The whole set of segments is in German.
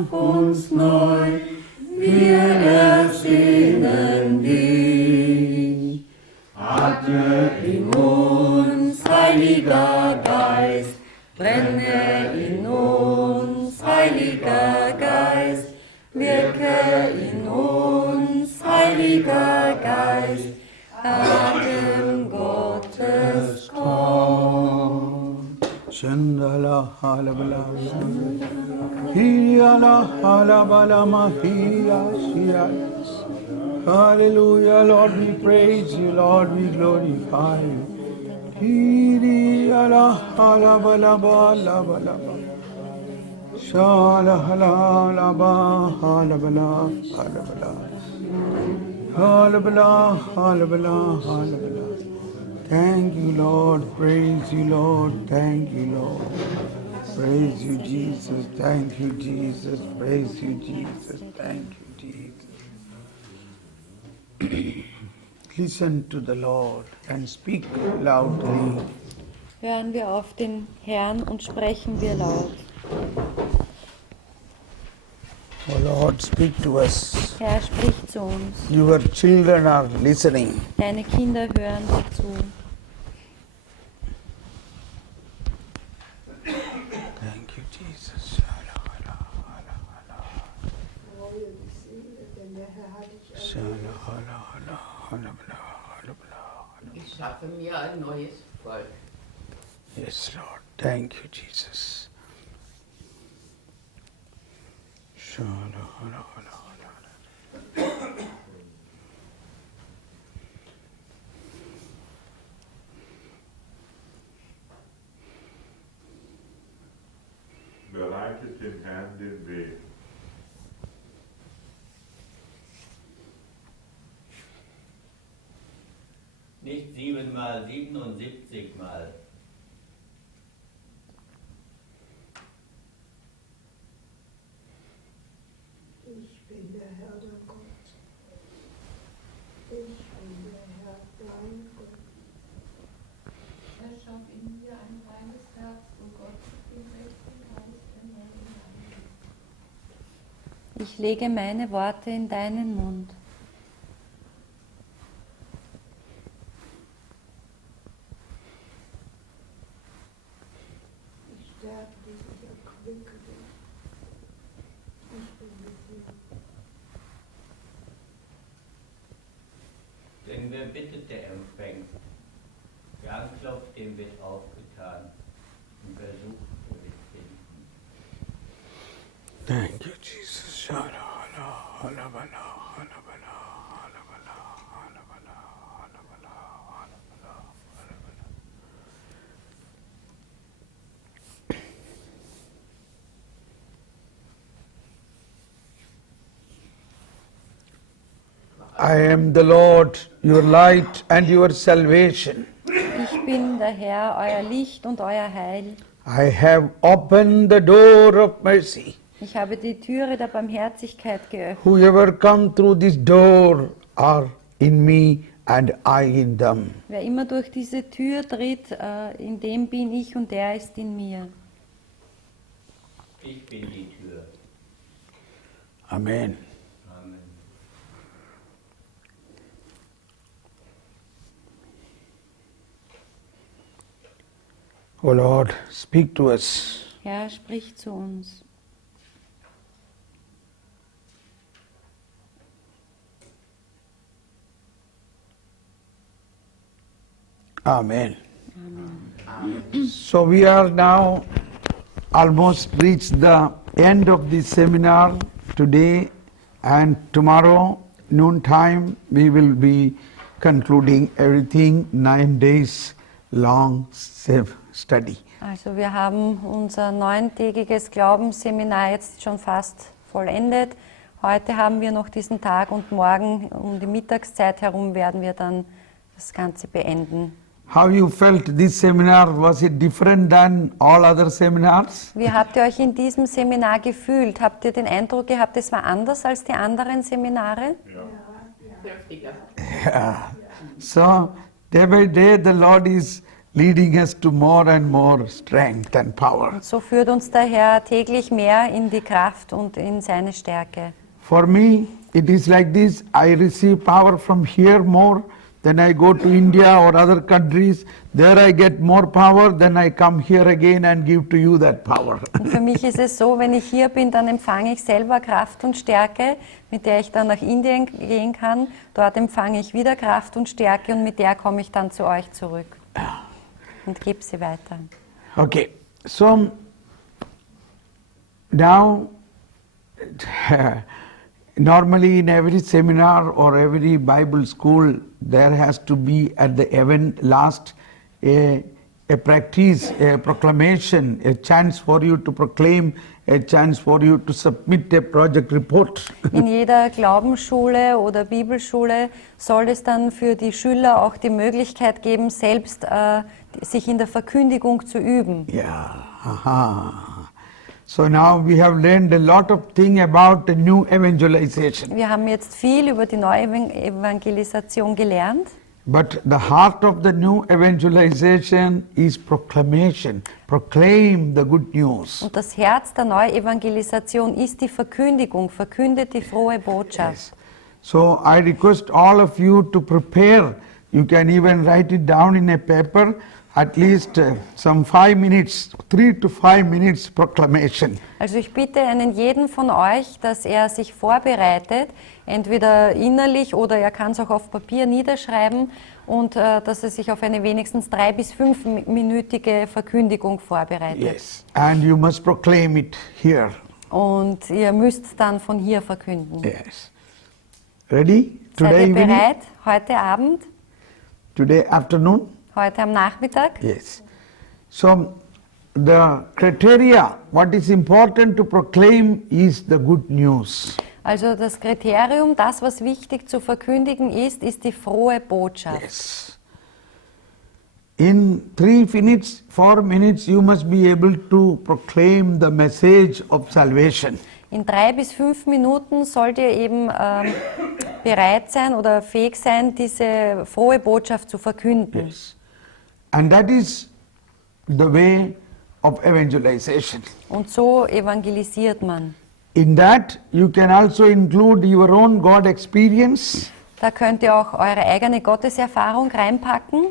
mach uns neu, wir ersehnen dich. Atme in uns, Heiliger Geist, brenne in uns, Heiliger Geist, wirke in uns, Heiliger Geist, Atem Gottes komm. Chandala halabala, hiyala halabala mahiya shiyala. Hallelujah, Lord, we praise you, Lord, we glorify you. Hiyala halabala balabala. Shala halabala halabala halabala. Halabala halabala halabala. Thank you, Lord. Praise you, Lord. Thank you, Lord. Praise you, Jesus. Thank you, Jesus. Praise you, Jesus. Thank you, Jesus. Listen to the Lord and speak loudly. Hören wir auf den Herrn und sprechen wir laut. Oh Lord, speak to us. Herr, sprich zu uns. Your children are listening. Deine Kinder hören dir zu. Thank you, Jesus. Ich schaffe mir ein neues Volk. Yes, Lord. Thank you, Jesus. Bereitet dem Herrn den Weg. Nicht 7 mal, 77 mal. Ich bin der Herr, dein Gott. Ich bin der Herr, dein Gott. Erschaff in mir ein reines Herz, o Gott, den rechten Geist erneuere in mir. Ich lege meine Worte in deinen Mund. Ich stärke dich, ich erquicke dich. Ich bin mit dir. Denn wer bittet, der empfängt. Wer anklopft, dem wird aufgetan. Und wer sucht, der wird finden. Thank you, Jesus. I am the Lord, your light and your salvation. Ich bin der Herr, euer Licht und euer Heil. I have opened the door of mercy. Ich habe die Türe der Barmherzigkeit geöffnet. Whoever come through this door are in me and I in them. Wer immer durch diese Tür tritt, in dem bin ich und der ist in mir. Ich bin die Tür. Amen. Amen. Oh Lord, speak to us. Herr, sprich zu uns. Amen. Amen. So we are now almost reached the end of the seminar today, and tomorrow noontime we will be concluding everything, 9 days long study. Also wir haben unser 9-tägiges Glaubensseminar jetzt schon fast vollendet. Heute haben wir noch diesen Tag und morgen um die Mittagszeit herum werden wir dann das Ganze beenden. How you felt this seminar? Was it different than all other seminars? Wie habt ihr euch in diesem Seminar gefühlt? Habt ihr den Eindruck gehabt, es war anders als die anderen Seminare? Kräftiger. Yeah. So day by day the Lord is leading us to more and more strength and power. So führt uns der Herr täglich mehr in die Kraft und in seine Stärke. For me, it is like this. I receive power from here more. Then I go to India or other countries. There I get more power. Then I come here again and give to you that power. Und für mich ist es so, wenn ich hier bin, dann empfange ich selber Kraft und Stärke, mit der ich dann nach Indien gehen kann. Dort empfange ich wieder Kraft und Stärke und mit der komme ich dann zu euch zurück und gebe sie weiter. Okay, so now normally in every seminar or every Bible school there has to be at the event last a practice, a proclamation, a chance for you to proclaim, a chance for you to submit a project report. In jeder Glaubensschule oder Bibelschule soll es dann für die Schüler auch die Möglichkeit geben, selbst sich in der Verkündigung zu üben. Yeah. Aha. So now we have learned a lot of things about the new evangelization. Wir haben jetzt viel über die neue Evangelisation gelernt. But the heart of the new evangelization is proclamation. Proclaim the good news. Und das Herz der Neuevangelisation ist die Verkündigung. Verkündet die frohe Botschaft. So I request all of you to prepare. You can even write it down in a paper. At least some 5 minutes, 3 to 5 minutes proclamation. Also ich bitte einen jeden von euch, dass er sich vorbereitet, entweder innerlich oder er kann es auch auf Papier niederschreiben und dass er sich auf eine wenigstens 3 bis 5-minütige Verkündigung vorbereitet. Yes. And you must proclaim it here. Und ihr müsst dann von hier verkünden. Yes. Ready? Seid Today ihr evening? bereit? Heute Abend? Today afternoon? Heute am Nachmittag? Yes. So the criteria, what is important to proclaim is the good news. Also das Kriterium, das was wichtig zu verkündigen ist die frohe Botschaft. Yes. In 3 minutes, 4 minutes, you must be able to proclaim the message of salvation. In 3 bis 5 Minuten sollt ihr eben bereit sein oder fähig sein, diese frohe Botschaft zu verkünden. Yes. And that is the way of evangelization. Und so evangelisiert man. In that you can also include your own God experience, Da könnt ihr auch eure eigene Gotteserfahrung reinpacken.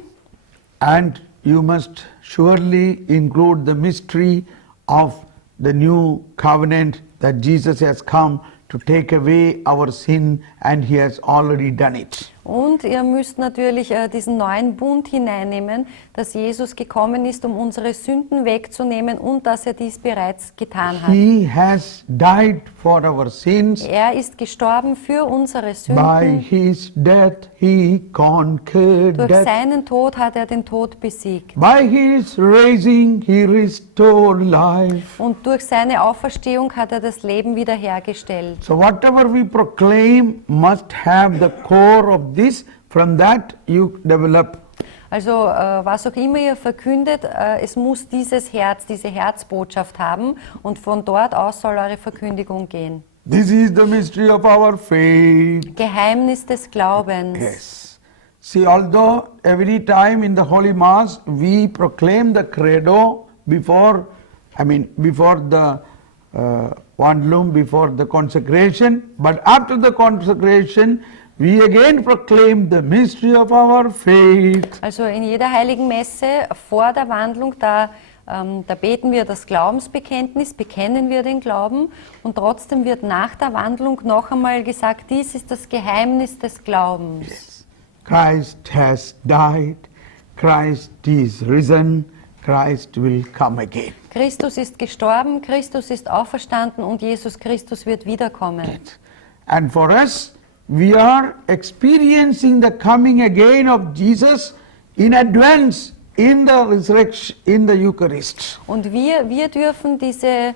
and you must surely include the mystery of the new covenant that Jesus has come to take away our sin, and he has already done it. Und ihr müsst natürlich diesen neuen Bund hineinnehmen, dass Jesus gekommen ist, um unsere Sünden wegzunehmen und dass er dies bereits getan hat. He has died for our sins. Er ist gestorben für unsere By Sünden. his death he conquered Durch death. seinen Tod hat er den Tod besiegt. By his raising he restored life. Und durch seine Auferstehung hat er das Leben wiederhergestellt. So whatever we proclaim must have the core of this. From that you develop. Also was auch immer ihr verkündet, es muss dieses Herz, diese Herzbotschaft haben und von dort aus soll eure Verkündigung gehen. This is the mystery of our faith. Geheimnis des Glaubens. Yes. See, although every time in the Holy Mass we proclaim the credo before the Vandalum, before the consecration, but after the consecration we again proclaim the mystery of our faith. Also in jeder heiligen Messe vor der Wandlung, da beten wir das Glaubensbekenntnis, bekennen wir den Glauben und trotzdem wird nach der Wandlung noch einmal gesagt, dies ist das Geheimnis des Glaubens. Christ has died, Christ is risen, Christ will come again. Christus ist gestorben, Christus ist auferstanden und Jesus Christus wird wiederkommen. And for us, we are experiencing the coming again of Jesus in advance in the resurrection, in the Eucharist. Und wir dürfen diese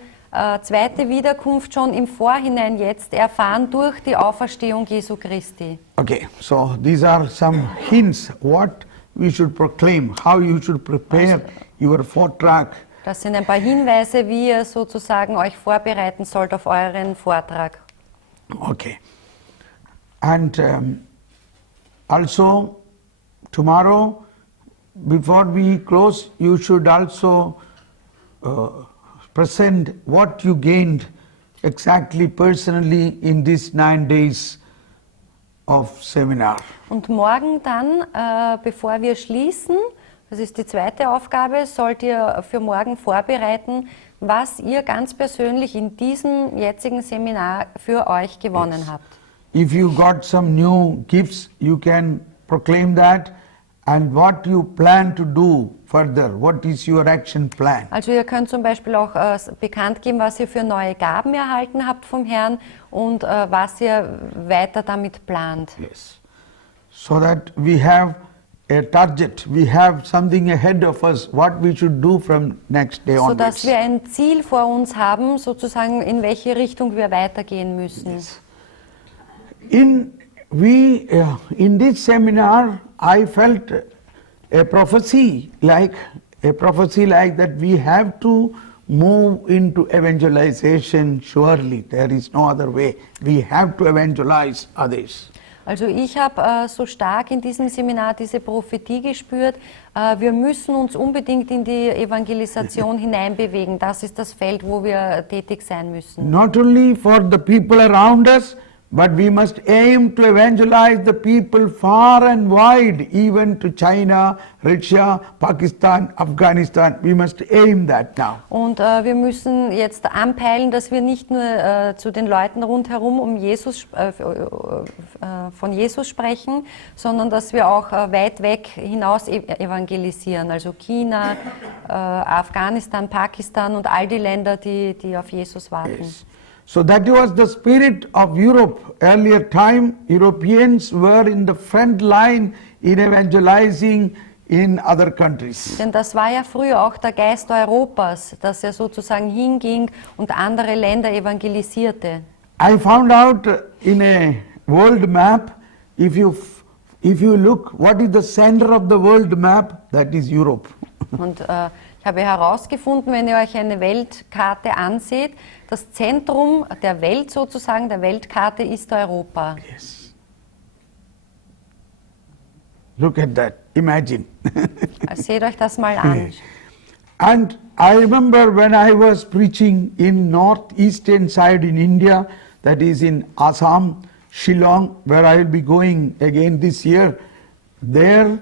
zweite Wiederkunft schon im Vorhinein jetzt erfahren durch die Auferstehung Jesu Christi. Okay, so these are some hints what we should proclaim, how you should prepare your Vortrag. Das sind ein paar Hinweise, wie ihr sozusagen euch vorbereiten sollt auf euren Vortrag. Okay. And also tomorrow before we close, you should also present what you gained exactly personally in these 9 days of seminar. Und morgen dann, bevor wir schließen, das ist die zweite Aufgabe, sollt ihr für morgen vorbereiten, was ihr ganz persönlich in diesem jetzigen Seminar für euch gewonnen habt. If you got some new gifts, you can proclaim that, and what you plan to do further. What is your action plan? Also ihr könnt zum Beispiel auch bekannt geben, was ihr für neue Gaben erhalten habt vom Herrn und was ihr weiter damit plant. Yes. So that we have a target, we have something ahead of us, what we should do from next day So dass onwards. wir ein Ziel vor uns haben, sozusagen in welche Richtung wir weitergehen müssen. In this seminar, I felt a prophecy like that we have to move into evangelization surely. There is no other way. We have to evangelize others. Also ich habe so stark in diesem Seminar diese Prophetie gespürt, wir müssen uns unbedingt in die Evangelisation hineinbewegen. Das ist das Feld, wo wir tätig sein müssen. Not only for the people around us, but we must aim to evangelize the people far and wide, even to China, Russia, Pakistan, Afghanistan. We must aim that now. Und wir müssen jetzt anpeilen, dass wir nicht nur zu den Leuten rundherum von Jesus sprechen, sondern dass wir auch weit weg hinaus evangelisieren. Also China, Afghanistan, Pakistan und all die Länder, die auf Jesus warten. Yes. So that was the spirit of Europe. Earlier time, Europeans were in the front line in evangelizing in other countries. Denn das war ja früher auch der Geist Europas, dass er sozusagen hinging und andere Länder evangelisierte. I found out in a world map, if you look, what is the center of the world map? That is Europe. Und ich habe herausgefunden, wenn ihr euch eine Weltkarte anseht, das Zentrum der Welt sozusagen, der Weltkarte ist Europa. Yes. Look at that. Imagine. Also seht euch das mal an. And I remember when I was preaching in northeastern side in India, that is in Assam, Shillong, where I will be going again this year. There,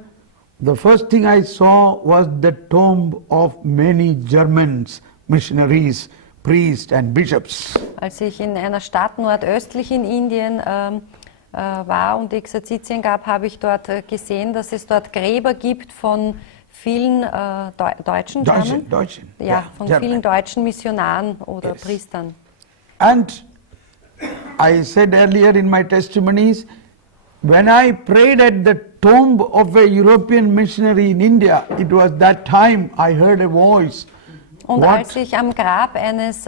the first thing I saw was the tomb of many Germans, missionaries, priests and bishops. Als ich in einer Stadt nordöstlich in Indien war und Exerzitien gab, habe ich dort gesehen, dass es dort Gräber gibt von vielen Deutschen, Deutschen, ja, von German. vielen deutschen Missionaren oder Yes. Priestern. And I said earlier in my testimonies, when I prayed at the tomb of a European missionary in India, it was that time I heard a voice. Und What? als ich am Grab eines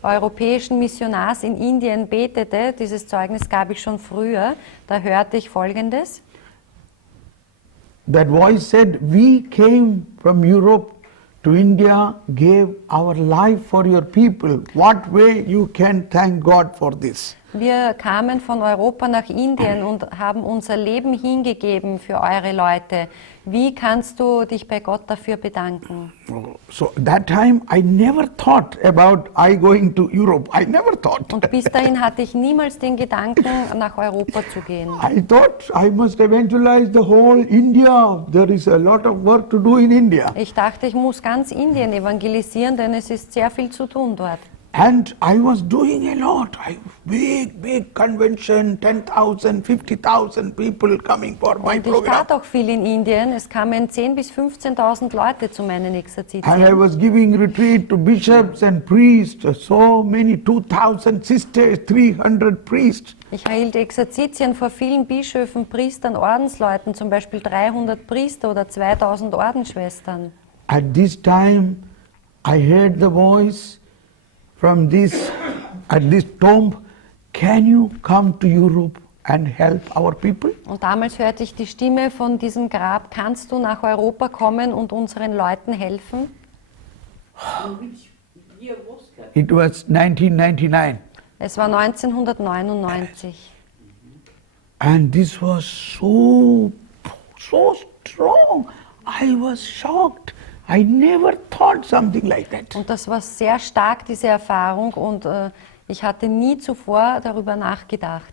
europäischen Missionars in Indien betete, dieses Zeugnis gab ich schon früher, da hörte ich Folgendes. That voice said, we came from Europe to India, gave our life for your people. What way you can thank God for this? Wir kamen von Europa nach Indien und haben unser Leben hingegeben für eure Leute. Wie kannst du dich bei Gott dafür bedanken? So that time I never thought about I going to Europe. I never thought. Und bis dahin hatte ich niemals den Gedanken, nach Europa zu gehen. I thought I must evangelize the whole India. There is a lot of work to do in India. Ich dachte, ich muss ganz Indien evangelisieren, denn es ist sehr viel zu tun dort. And I was doing a lot. Big convention, 10,000, 50,000 people coming for my Und ich program. tat auch viel in Indien. Es kamen 10.000 bis 15.000 Leute zu meinen And I Exerzitien. was giving retreat to bishops and priests, so many, 2,000 sisters, 300 priests. Ich erhielt Exerzitien vor vielen Bischöfen, Priestern, Ordensleuten, zum Beispiel 300 Priester oder 2.000 Ordensschwestern. At this time, I heard the voice from this tomb, can you come to Europe and help our people? Und damals hörte ich die Stimme von diesem Grab, kannst du nach Europa kommen und unseren Leuten helfen? And which year was that? It was 1999. Es war 1999. And this was so strong. I was shocked. I never thought something like that. Und das war sehr stark, diese Erfahrung, und ich hatte nie zuvor darüber nachgedacht.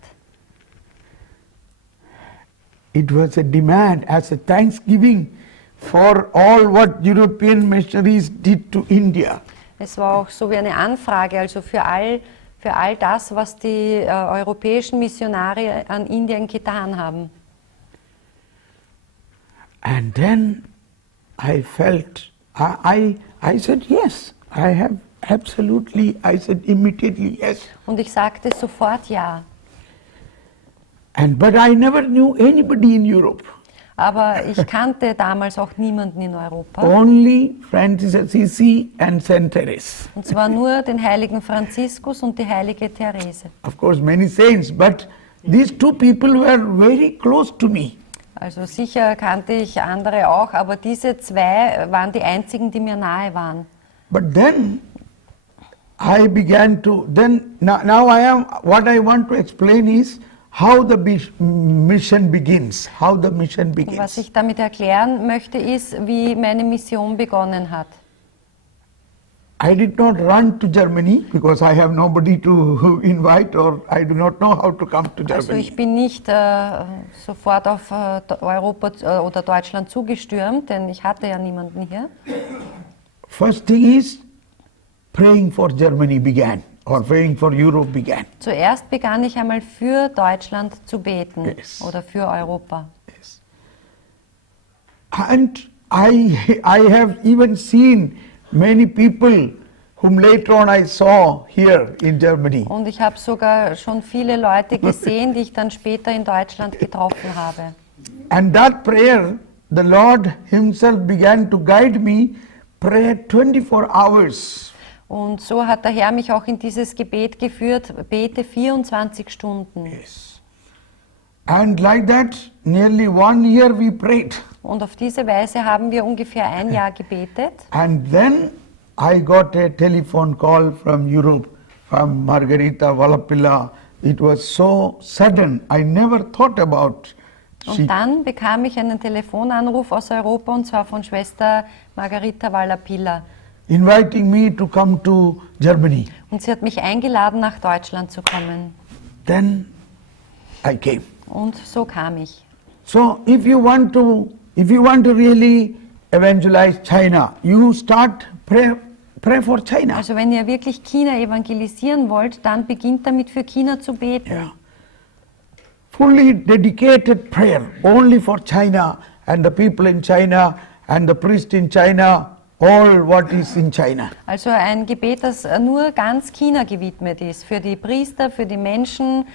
It was a demand as a thanksgiving for all what European missionaries did to India. Es war auch so wie eine Anfrage, also für all das, was die europäischen Missionare an Indien getan haben. And then I felt, I said yes, I have absolutely, I said immediately yes. Und ich sagte sofort ja. But I never knew anybody in Europe. Aber ich kannte damals auch niemanden in Europa. Only Francis Assisi and Saint Therese. Und zwar nur den heiligen Franziskus und die heilige Therese. Of course, many saints, but these two people were very close to me. Also sicher kannte ich andere auch, aber diese zwei waren die einzigen, die mir nahe waren. But then I began to, now what I want to explain is how the mission begins, how the mission Und was begins. ich damit erklären möchte, ist, wie meine Mission begonnen hat. I did not run to Germany because I have nobody to invite or I do not know how to come to Also Germany. ich bin nicht sofort auf Europa oder Deutschland zugestürmt, denn ich hatte ja niemanden hier. First thing is praying for Germany began or praying for Europe began. Zuerst begann ich einmal für Deutschland zu beten Yes. oder für Europa. And I have even seen many people whom later on I saw here in Germany. Und ich habe sogar schon viele Leute gesehen, die ich dann später in Deutschland getroffen habe. And that prayer, the Lord Himself began to guide me, pray 24 hours. Und so hat der Herr mich auch in dieses Gebet geführt, bete 24 Stunden. Yes. And like that, nearly 1 year we prayed. Und auf diese Weise haben wir ungefähr ein Jahr gebetet. And then I got a telephone call from Europe, from Margarita Vallapilla. It was so sudden, I never thought about. Und dann bekam ich einen Telefonanruf aus Europa, und zwar von Schwester Margarita Vallapilla. Inviting me to come to Germany. Und sie hat mich eingeladen, nach Deutschland zu kommen. Then I came. Und so kam ich. So if you want to really evangelize China, you start pray for China. Also wenn ihr wirklich China evangelisieren wollt, dann beginnt damit, für China zu beten. Yeah. Fully dedicated prayer only for China and the people in China and the priest in China, all what is in China. Also ein Gebet, das nur ganz China gewidmet ist. Für die Priester, für die Menschen,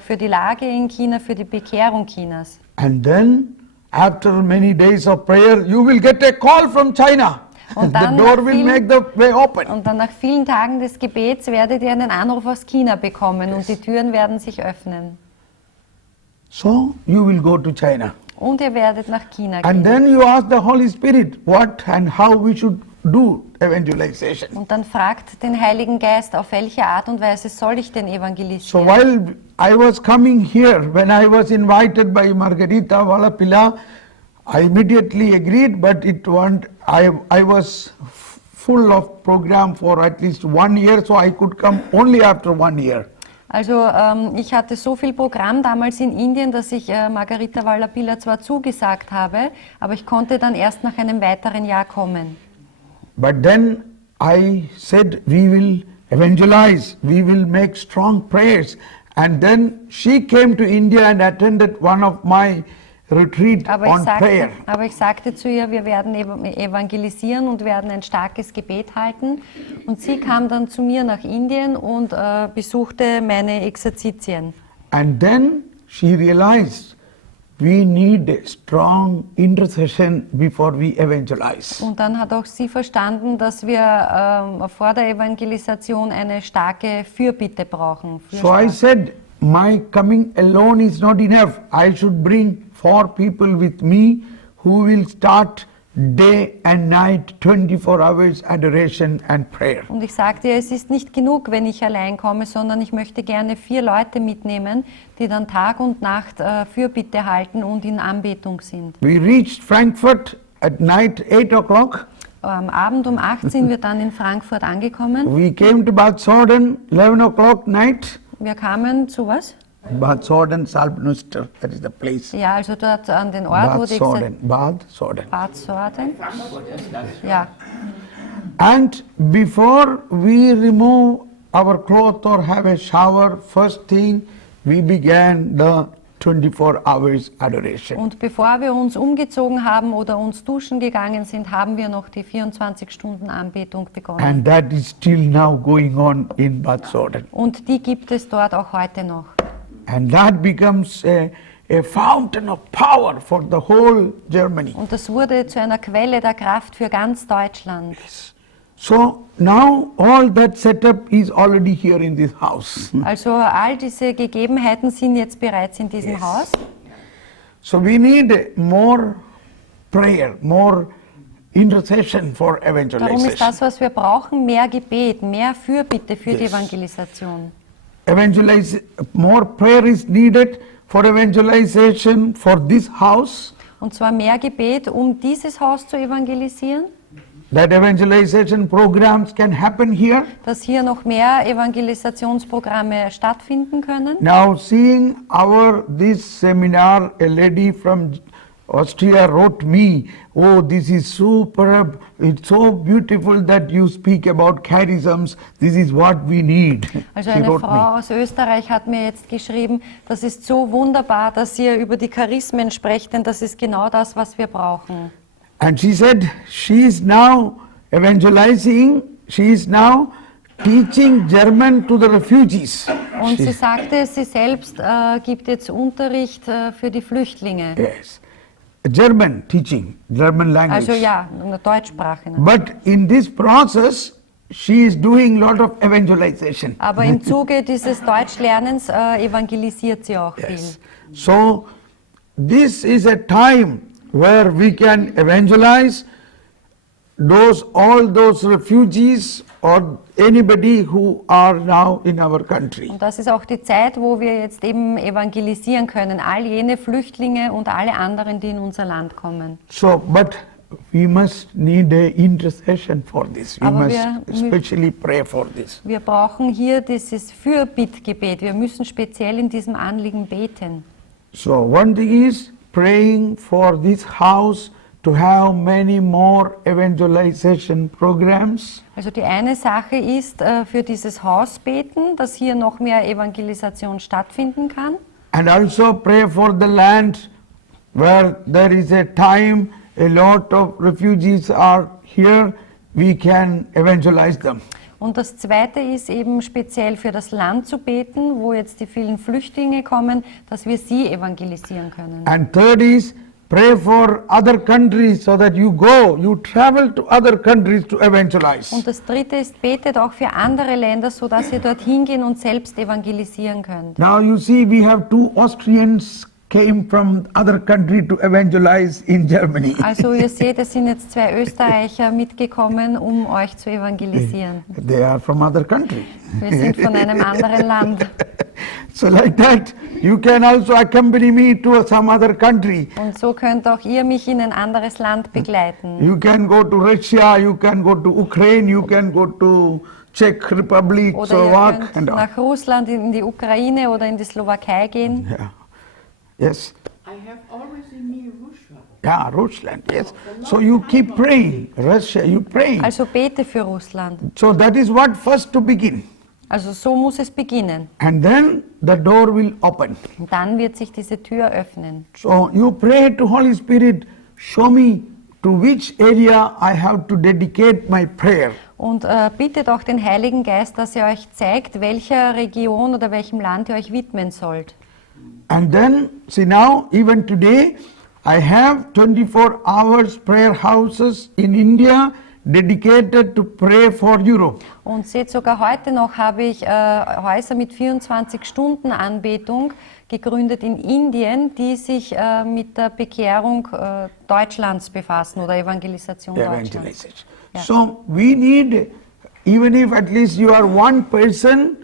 für die Lage in China, für die Bekehrung Chinas. And then after many days of prayer, you will get a call from China. Und The dann door will make the way open. Und dann nach vielen Tagen des Gebets werdet ihr einen Anruf aus China bekommen und die Türen werden sich öffnen. So you will go to China. Und ihr werdet nach China And gehen. then you ask the Holy Spirit what and how we should do evangelization. Und dann fragt den Heiligen Geist, auf welche Art und Weise soll ich denn So evangelisieren? while I was coming here, when I was invited by Margarita Vallapilla, I immediately agreed, but I was full of program for at least 1 year, so I could come only after 1 year. Also ich hatte so viel Programm damals in Indien, dass ich Margarita Vallapilla zwar zugesagt habe, aber ich konnte dann erst nach einem weiteren Jahr kommen. But then I said, we will evangelize, we will make strong prayers. And then she came to India and attended one of my retreat on prayer. Aber ich sagte zu ihr, wir werden evangelisieren und werden ein starkes Gebet halten. Und sie kam dann zu mir nach Indien und besuchte meine Exerzitien. And then she realized we need a strong intercession before we evangelize. Und dann hat auch sie verstanden, dass wir vor der Evangelisation eine starke Fürbitte brauchen. So I said, my coming alone is not enough. I should bring 4 people with me who will start day and night 24 hours adoration and prayer. Und ich sagte ihr, es ist nicht genug, wenn ich allein komme, sondern ich möchte gerne 4 Leute mitnehmen, die dann Tag und Nacht Fürbitte halten und in Anbetung sind. We reached Frankfurt At night, 8 o'clock, Am Abend um 8 sind wir dann in Frankfurt angekommen. we came to Bad Sorden, 11 o'clock night. Wir kamen zu was? Bad Sorden, Salbnuster, that is the place. Ja, also dort an den Ort, wo Bad die Sorden, Bad Sorden. Bad Sorden. Frankfurt ist das. Ja, And before we remove our cloth or have a shower, first thing we began the 24 hours adoration. und bevor wir uns umgezogen haben oder uns duschen gegangen sind, haben wir noch die 24-Stunden-Anbetung begonnen. And that is still now going on in Bad Sorden. Und die gibt es dort auch heute noch. And that becomes a fountain of power for the whole Germany. Und das wurde zu einer Quelle der Kraft für ganz Deutschland. So now all that setup is already here in this house. Also all diese Gegebenheiten sind jetzt bereits in diesem Haus. So we need more prayer, more intercession for Darum ist evangelization. das, was wir brauchen, mehr Gebet, mehr Fürbitte für die Evangelisation. More prayer is needed for evangelization for this house, Und zwar mehr Gebet, um dieses Haus zu evangelisieren, that evangelization programs can happen here. dass hier noch mehr Evangelisationsprogramme stattfinden können. Now seeing this seminar, a lady from Austria wrote me, oh, this is superb, it's so beautiful that you speak about charisms, this is what we need. Also She eine wrote Frau me. aus Österreich hat mir jetzt geschrieben, das ist so wunderbar, dass ihr über die Charismen sprecht, denn das ist genau das, was wir brauchen. And she said she is now evangelizing, she is now teaching German to the refugees. Und sie sagte, sie selbst gibt jetzt Unterricht für die Flüchtlinge. Yes, German teaching, German language. Also ja, in der Deutschsprache. But in this process, she is doing lot of evangelization. Aber im Zuge dieses Deutschlernens evangelisiert sie auch viel. Yes. So this is a time where we can evangelize all those refugees or anybody who are now in our country. Und das ist auch die Zeit, wo wir jetzt eben evangelisieren können, all jene Flüchtlinge und alle anderen, die in unser Land kommen. So, but we must need a intercession for this. We Aber must wir- especially pray for this. Wir brauchen hier dieses Fürbittgebet. Wir müssen speziell in diesem Anliegen beten. So one thing is praying for this house to have many more evangelization programs. Also die eine Sache ist für dieses Haus beten, dass hier noch mehr Evangelisation stattfinden kann. And also pray for the land where there is a time a lot of refugees are here, we can evangelize them. Und das Zweite ist eben speziell für das Land zu beten, wo jetzt die vielen Flüchtlinge kommen, dass wir sie evangelisieren können. And third is pray for other countries so that you travel to other countries to evangelize. Und das Dritte ist, betet auch für andere Länder, sodass ihr dorthin gehen und selbst evangelisieren könnt. Now you see we have two Austrians came from other country to evangelize in Germany. Also ihr seht, es sind jetzt zwei Österreicher mitgekommen, um euch zu evangelisieren. They are from other country. Wir sind von einem anderen Land. So like that, you can also accompany me to some other country. Und so könnt auch ihr mich in ein anderes Land begleiten. You can go to Russia, you can go to Ukraine, you can go to Czech Republic, Oder Slovak ihr könnt and all. nach Russland, in die Ukraine oder in die Slowakei gehen. Yeah. Yes. I have always in me Russia. Yeah, Rusland, yes. So you keep praying. Russia, you praying. Also bete für Russland. So that is what first to begin. Also so muss es beginnen. And then the door will open. Und dann wird sich diese Tür öffnen. So you pray to Holy Spirit, show me to which area I have to dedicate my prayer. Und bittet auch den Heiligen Geist, dass er euch zeigt, welcher Region oder welchem Land ihr euch widmen sollt. And then, see now, even today, I have 24 hours prayer houses in India dedicated to pray for Europe. Und seht, sogar heute noch habe ich Häuser mit 24 Stunden Anbetung gegründet in Indien, die sich mit der Bekehrung Deutschlands befassen oder Evangelisation Deutschlands. Evangelization. Yeah. So we need, even if at least you are one person,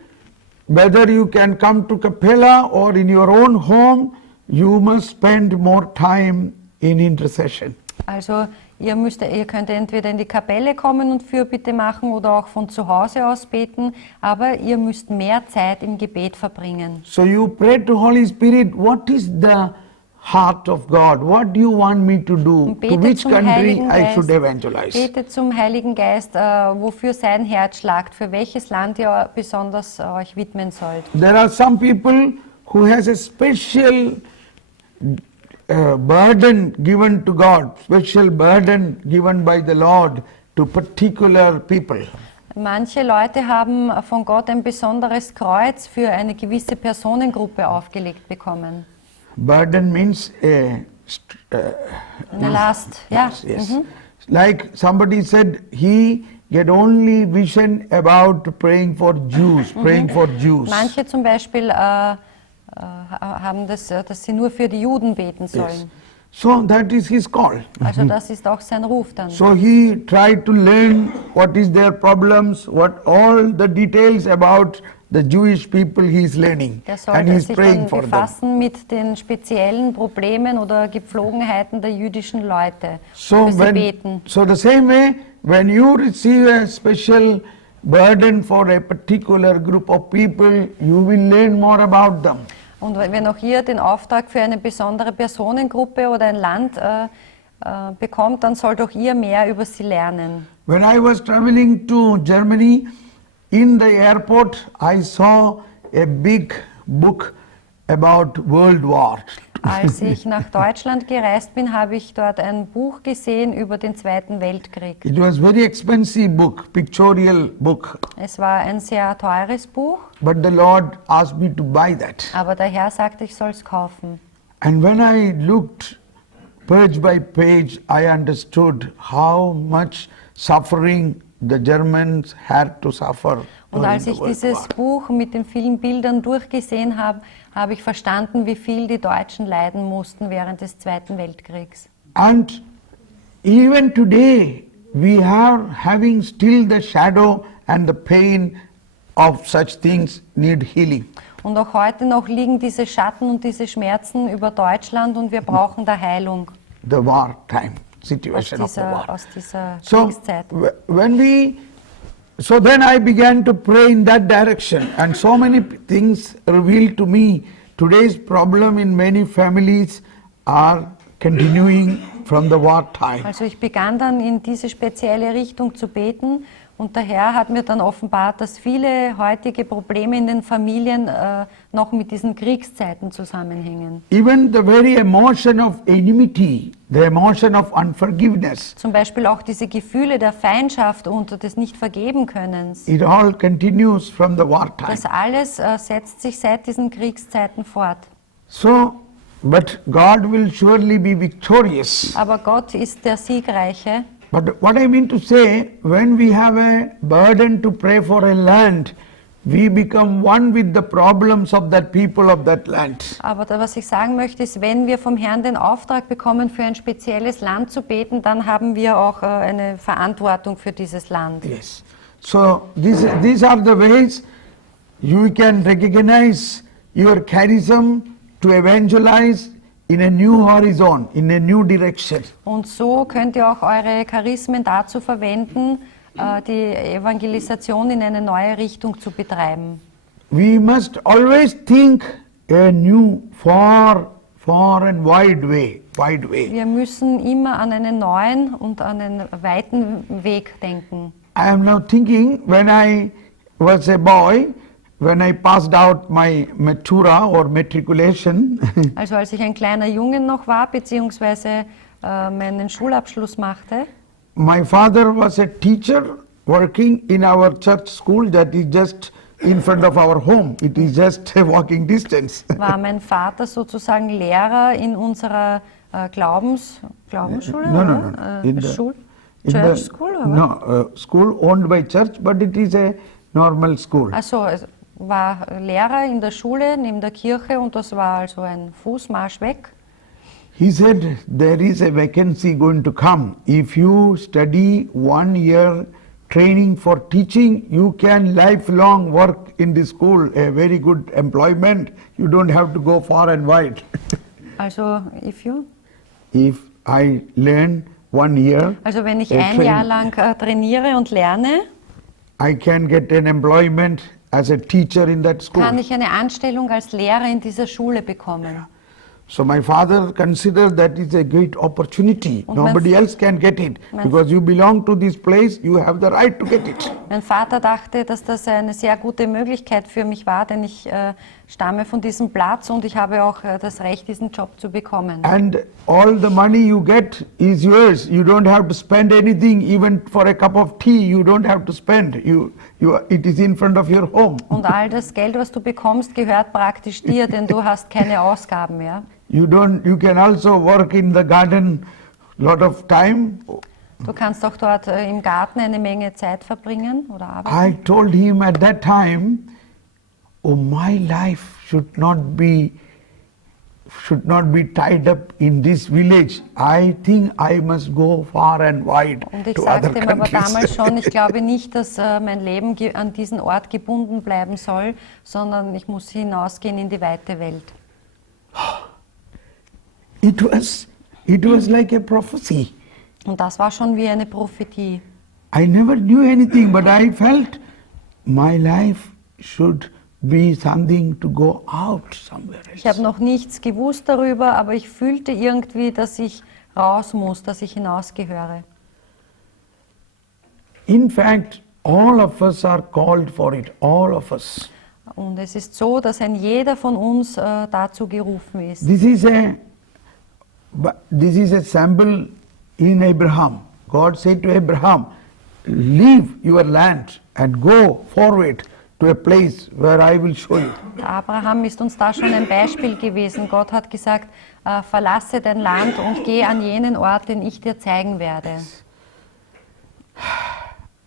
whether you can come to Capella or in your own home, you must spend more time in intercession. Also Ihr könnt entweder in die Kapelle kommen und Fürbitte machen oder auch von zu Hause aus beten, aber ihr müsst mehr Zeit im Gebet verbringen. So you pray to Holy Spirit, what is the heart of God? What do you want me to do? Und To betet which zum country Heiligen I should Geist, evangelize? betet zum Heiligen Geist, wofür sein Herz schlagt, für welches Land ihr besonders euch widmen sollt. There are some people who has a special burden given to God, special burden given by the Lord to particular people. Manche Leute haben von Gott ein besonderes Kreuz für eine gewisse Personengruppe aufgelegt bekommen. Burden means Eine Last, ja. yes. Like somebody said, he get only vision about praying for Jews, praying for Jews. Manche zum Beispiel haben das, dass sie nur für die Juden beten sollen. Yes. So that is his call. Also das ist auch sein Ruf dann. So he tried to learn what is their problems, what all the details about the Jewish people he is learning, Der and sollte he is sich praying dann for them. befassen mit den speziellen Problemen oder Gepflogenheiten der jüdischen Leute. So für sie beten. so the same way, when you receive a special burden for a particular group of people, you will learn more about them. Und wenn auch ihr den Auftrag für eine besondere Personengruppe oder ein Land bekommt, dann sollt auch ihr mehr über sie lernen. When I was traveling to Germany, in the airport I saw a big book about World War. Als ich nach Deutschland gereist bin, habe ich dort ein Buch gesehen über den Zweiten Weltkrieg. It was very expensive book, pictorial book, Es war ein sehr teures Buch, but the Lord asked me to buy that. aber der Herr sagte, ich soll es kaufen. And when I looked page by page, I understood how much suffering the Germans had to suffer. Und during als the ich World dieses War. Buch mit den vielen Bildern durchgesehen habe, habe ich verstanden, wie viel die Deutschen leiden mussten während des Zweiten Weltkriegs. And even today, we are having still the shadow and the pain of such things need healing. Und auch heute noch liegen diese Schatten und diese Schmerzen über Deutschland und wir brauchen da Heilung The wartime situation of the war. aus dieser So Kriegszeit. so then I began to pray in that direction, and so many things revealed to me. Today's problem in many families are continuing from the wartime. Also ich begann dann in diese spezielle Richtung zu beten und der Herr hat mir dann offenbart, dass viele heutige Probleme in den Familien noch mit diesen Kriegszeiten zusammenhängen. Even the very emotion of enmity, the emotion of unforgiveness, Zum Beispiel auch diese Gefühle der Feindschaft und des Nicht-Vergeben-Könnens. it all continues from the wartime. Das alles setzt sich seit diesen Kriegszeiten fort. So, but God will surely be victorious. Aber Gott ist der Siegreiche. But what I mean to say, when we have a burden to pray for a land, we become one with the problems of that people of that land. Aber was ich sagen möchte, ist, wenn wir vom Herrn den Auftrag bekommen, für ein spezielles Land zu beten, dann haben wir auch eine Verantwortung für dieses Land. Yes. So these are the ways you can recognize your charism to evangelize in a new horizon, in a new direction. Und so könnt ihr auch eure Charismen dazu verwenden, die Evangelisation in eine neue Richtung zu betreiben. We must always think a new, far and wide way. Wir müssen immer an einen neuen und an einen weiten Weg denken. I am now thinking, when I was a boy, when I passed out my matura or matriculation, Also als ich ein kleiner Junge noch war, beziehungsweise meinen Schulabschluss machte, my father was a teacher working in our church school that is just in front of our home. It is just a walking distance. war mein Vater sozusagen Lehrer in unserer Glaubensschule? No, no, oder? no. In the- Church School? Oder? No, school owned by church, but it is a normal school. Also es war Lehrer in der Schule neben der Kirche und das war also ein Fußmarsch weg. He said, there is a vacancy going to come. If you study 1 year training for teaching, you can lifelong work in the school, a very good employment. You don't have to go far and wide. Also If I learn 1 year, Also wenn ich a ein train- Jahr lang trainiere und lerne, I can get an employment as a teacher in that school. kann ich eine Anstellung als Lehrer in dieser Schule bekommen. So my father considered that is a great opportunity. Und mein Nobody F- else can get it. mein- Because you belong to this place, you have the right to get it. Mein Vater dachte, dass das eine sehr gute Möglichkeit für mich war, denn ich stamme von diesem Platz und ich habe auch das Recht, diesen Job zu bekommen. And all the money you get is yours. You don't have to spend anything, even for a cup of tea, you don't have to spend. It is in front of your home. Und all das Geld, was du bekommst, gehört praktisch dir, denn du hast keine Ausgaben mehr. You can also work in the garden lot of time. Du kannst auch dort im Garten eine Menge Zeit verbringen oder I arbeiten. told him at that time, oh, my life should not be tied up in this village. I think I must go far and wide Und ich to other sagte ihm aber countries. damals schon, ich glaube nicht, dass mein Leben an diesen Ort gebunden bleiben soll, sondern ich muss hinausgehen in die weite Welt. It was like a prophecy. Und das war schon wie eine Prophetie. I never knew anything, but I felt my life should be something to go out somewhere Ich habe else. noch nichts gewusst darüber, aber ich fühlte irgendwie, dass ich raus muss, dass ich hinausgehöre. In fact, all of us are called for it, all of us. Und es ist so, dass ein jeder von uns dazu gerufen ist. This is a sample in Abraham. God said to Abraham, leave your land and go forward to a place where I will show you. Abraham ist uns da schon ein Beispiel gewesen. Gott hat gesagt, verlasse dein Land und geh an jenen Ort, den ich dir zeigen werde.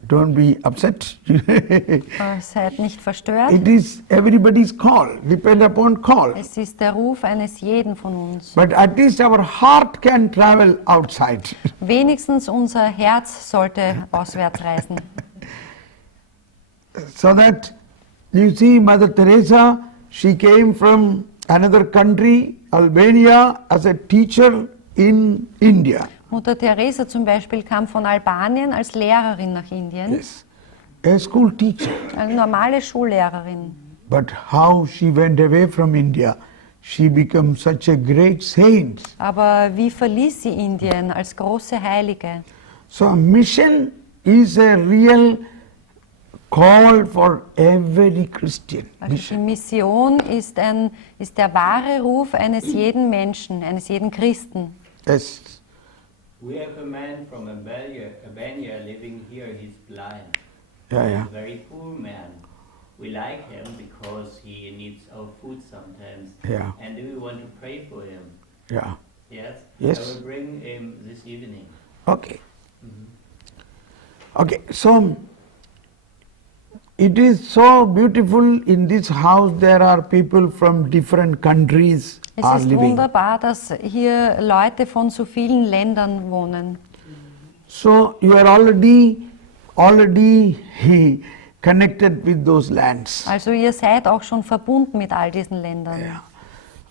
Don't be upset. Seid nicht verstört. It is everybody's call, depend upon call. Es ist der Ruf eines jeden von uns. But at least our heart can travel outside. Wenigstens unser Herz sollte auswärts reisen. So that you see Mother Teresa, she came from another country, Albania, as a teacher in India. Mutter Teresa zum Beispiel kam von Albanien als Lehrerin nach Indien, Yes. A school teacher. eine normale Schullehrerin. But how she went away from India, she became such a great saint. Aber wie verließ sie Indien als große Heilige? So mission is a real call for every Christian. Also die Mission ist der wahre Ruf eines jeden Menschen, eines jeden Christen. Yes. We have a man from Albania living here. He's blind. Yeah, yeah. A very poor man. We like him because he needs our food sometimes. Yeah. And do we want to pray for him? Yeah. Yes? Yes. I will bring him this evening. Okay. Okay, so it is so beautiful. In this house there are people from different countries Es are ist living. wunderbar, dass hier Leute von so vielen Ländern wohnen. So you are already connected with those lands. Also ihr seid auch schon verbunden mit all diesen Ländern. Yeah.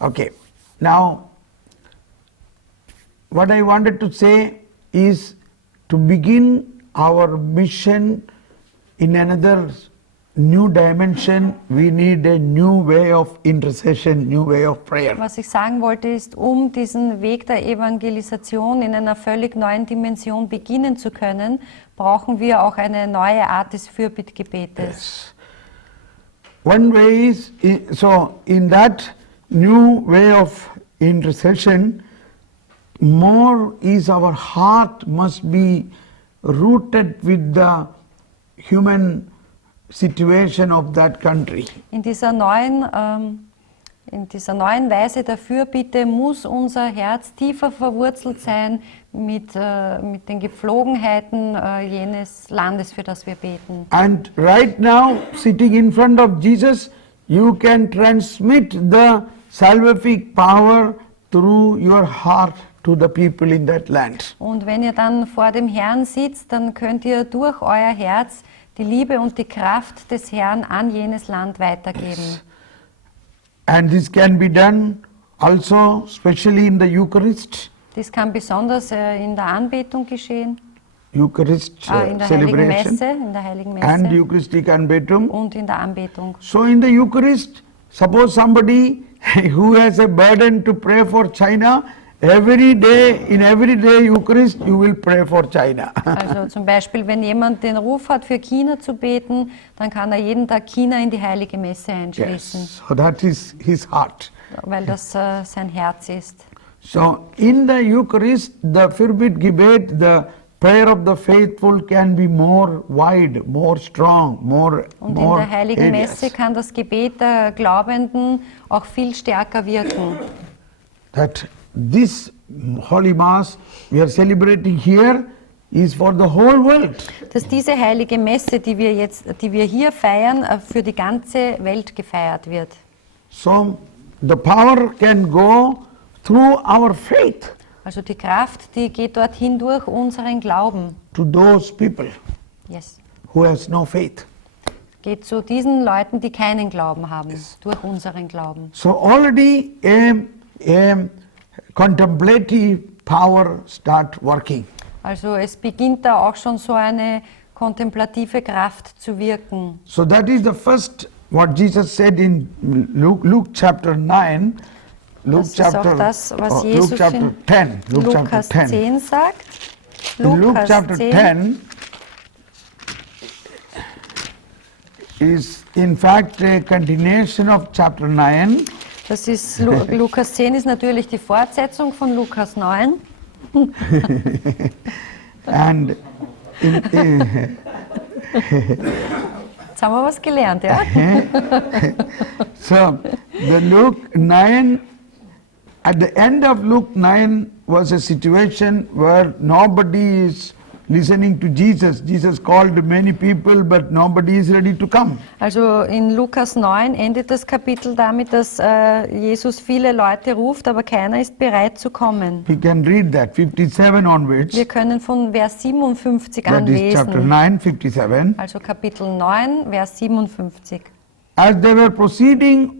Okay. Now, what I wanted to say is to begin our mission in another new dimension, we need a new way of intercession, new way of prayer. Was ich sagen wollte ist, um diesen Weg der Evangelisation in einer völlig neuen Dimension beginnen zu können, brauchen wir auch eine neue Art des Fürbittgebetes. One way is, so in that new way of intercession, more is our heart must be rooted with the human situation of that country. In dieser neuen Weise der Fürbitte muss unser Herz tiefer verwurzelt sein mit den Gepflogenheiten jenes Landes, für das wir beten. And right now, sitting in front of Jesus, you can transmit the salvific power through your heart to the people in that land. Und wenn ihr dann vor dem Herrn sitzt, dann könnt ihr durch euer Herz die Liebe und die Kraft des Herrn an jenes Land weitergeben. And this can be done also, especially in the Eucharist. Das kann besonders in der Anbetung geschehen, Eucharist in der Heiligen celebration Messe, in der Heiligen and Messe Eucharistic Anbetung. und in der Anbetung. So in the Eucharist, suppose somebody who has a burden to pray for China, every day, in every day Eucharist, you will pray for China. Also zum Beispiel, wenn jemand den Ruf hat, für China zu beten, dann kann er jeden Tag China in die Heilige Messe einschließen, Yes, so that is his heart. weil das sein Herz ist. So in the Eucharist, the Firbit Gebet, the prayer of the faithful can be more wide, more strong, more Und in more der Heiligen areas. Messe kann das Gebet der Glaubenden auch viel stärker wirken. That this Holy Mass we are celebrating here is for the whole world. Dass diese Heilige Messe, die wir hier feiern, für die ganze Welt gefeiert wird. So the power can go through our faith Also die Kraft, die geht dorthin durch unseren Glauben. to those people Yes. who has no faith. Geht zu diesen Leuten, die keinen Glauben haben, durch unseren Glauben. So already a contemplative power start working. Also es beginnt da auch schon so eine kontemplative Kraft zu wirken. So that is the first what Jesus said in Luke chapter 9. Das ist auch das, was Jesus Luke chapter in 10. Luke chapter Lukas 10. 10 sagt. In Luke Lukas chapter 10, 10 is in fact a continuation of chapter 9. das ist Lukas 10 ist natürlich die Fortsetzung von Lukas 9. And Jetzt haben wir was gelernt, ja? so the Luke 9, at the end of Luke 9 was a situation where nobody is listening to Jesus. Jesus called many people, but nobody is ready to come. Also in Lukas 9 endet das Kapitel damit, dass Jesus viele Leute ruft, aber keiner ist bereit zu kommen. We can read that 57 onwards. Wir können von Vers 57 That is chapter anlesen. 9, 57. Also Kapitel 9, Vers 57. As they were proceeding